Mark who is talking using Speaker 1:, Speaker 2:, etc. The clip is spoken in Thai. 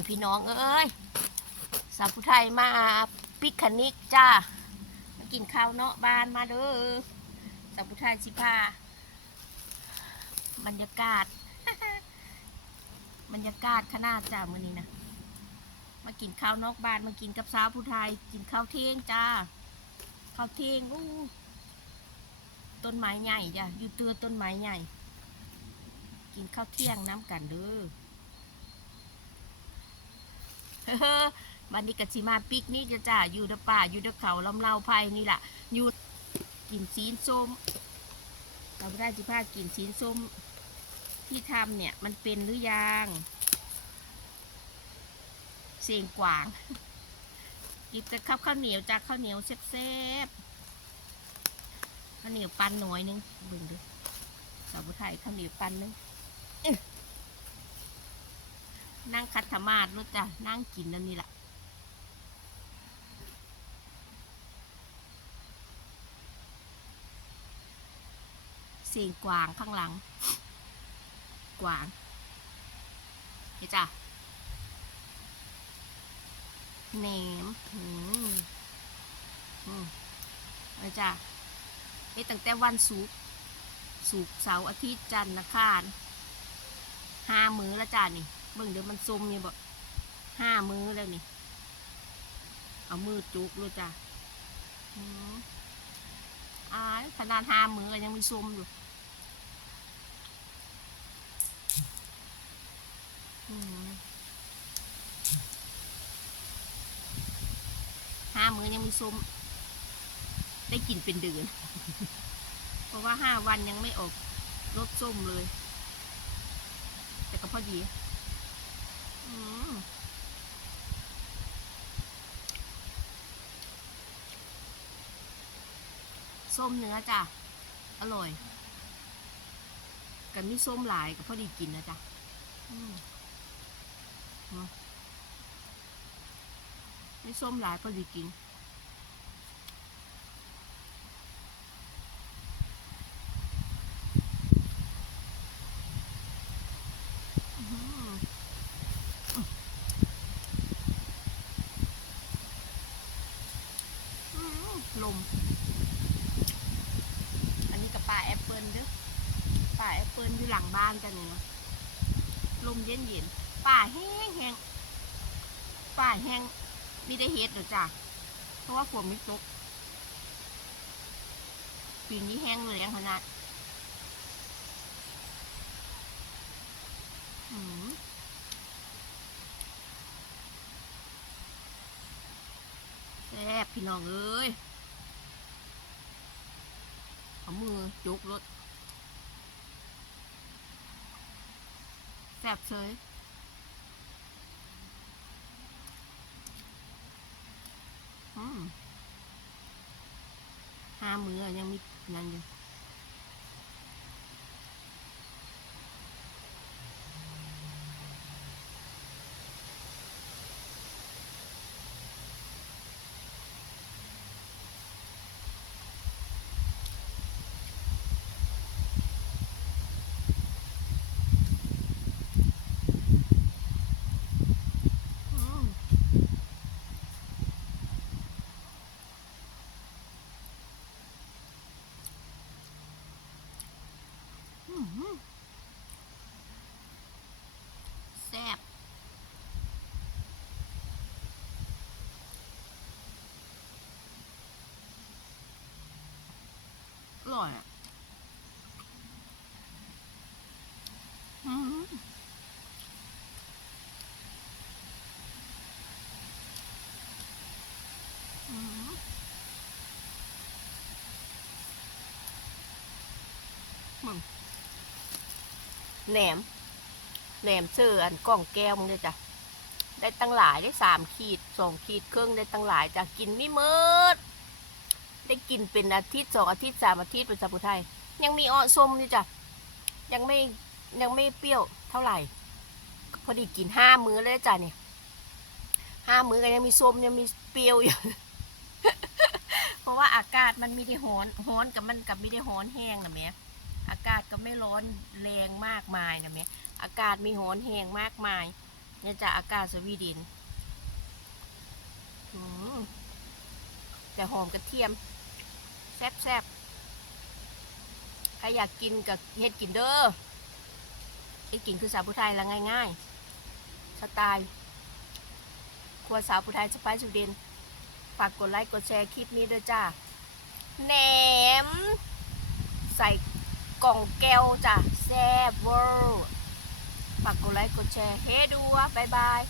Speaker 1: นี่พี่น้องเอ้ยสาวผู้ไทยมาปิกนิกจ้ามากินข้าวเนาะบ้านมาเด้อสาวผู้ไทยสิพาบรรยากาศ บรรยากาศขนาดจ้ามื้อนี้นะมากินข้าวนอกบ้านมากินกับสาวผู้ไทย กินข้าวเที่ยงจ้าข้าวเที่ยงอู้ต้นไม้ใหญ่จ้ะอยู่เตือต้นไม้ใหญ่ กินข้าวเที่ยงน้ำกันเด้อ วันนี้กสิมาปิกนิกจ้ะจ้าอยู่ในป่าอยู่ในเขาลำเลาไผ่นี่แหละอยู่กินซีนส้มเราได้จิพากินซีนส้มที่ทำเนี่ยมันเป็นหรือยังเสียงกวางกินแต่ข้าวข้าวเหนียวจากข้าวเหนียวแซ่บๆข้าวเหนียวปันหน่อยนึงบิ่งดูสาวไทยข้าวเหนียวปันนึง นั่งคัดธมาดรู้จ้ะนั่งกินนั่นนี่แหละเสียงกวางข้างหลัง กวางเห็นจ้ะแหนมอืมอืมเอาจ้ะเอ้ตั้งแต่วันศุกร์ศุกร์เสาร์อาทิตย์จันทร์อังคารห้ามื้อล้วจ้านี่ เบิ่งเดี๋ยวมันซุมนี่บ่ห้ามือแล้วนี่ เอามือจุกเลยจ้ะอ่าขนาดห้ามือก็ยังมีซุมอยู่ห้ามือยังมีซุมได้กินเป็นเดือน เพราะว่าห้าวันยังไม่ออกรสส้มเลย แต่ก็พอดี ส้มเนื้อจ้ะ อร่อยกันมีส้มหลายก็พอดีกินนะจ๊ะไม่ส้มหลายพอดีกิน อื้อหือ อืมลม อันนี้กับป่าแอปเปิ ลเด้อป่าแอปเปิลอยู่หลังบ้านกันเนี่ยลมเย็นเย็นๆป่าแห้งแห้งป่าแห้งไม่ได้เฮ็ดหรอจ้ะเพราะว่าฝนไม่ตกปีนี้แห้งเลยขนาดแซ่บพี่น้องเอ้ย เอามือจุกรถแสบเฉยห้ามือยังมีนั่นอยู่อืมอืมแซ่บอร่อยอะอืมอืมมึง แหนม แหนมเสื้ออันกล่องแก้วมึงเนี่ยจ้ะ ได้ตั้งหลายได้สามขีดสองขีดเครึ่องได้ตั้งหลายจ้ะกินไม่เมิดได้กินเป็นอาทิตย์สองอาทิตย์สามอาทิตย์เป็นสัพุไทยยังมีอ้อส้มนี่จ้ะ ยังไม่ยังไม่เปรี้ยวเท่าไหร่ พอดีกินห้ามื้อเลยจ้ะเนี่ยห้ามื้อก็ยังมีส้มยังมีเปรี้ยวอยู่เพราะว่าอากาศมันมีได้ร้อนร้อนกับมันกับม่ได้ร้อนแห้งนะแม่ อากาศก็ไม่ร้อนแรงมากมายนะแม่อากาศมีร้อนแห้งมากมายเนี่ยจะอากาศสวีเดนแต่หอมกระเทียม แซ่บแซบๆใครอยากกินกับเฮ็ดกินเด้อเฮ็ดกินคือสาวผู้ไทยละง่ายๆสไตล์ครัวสาวผู้ไทยสไปซ์สุเดนฝากกดไลค์กดแชร์คลิปนี้ด้วยจ้าแหนม ของแก้วจ้ะแซ่บเวอร์ฝากกดไลค์กดแชร์เฮ้ดูวะบายบาย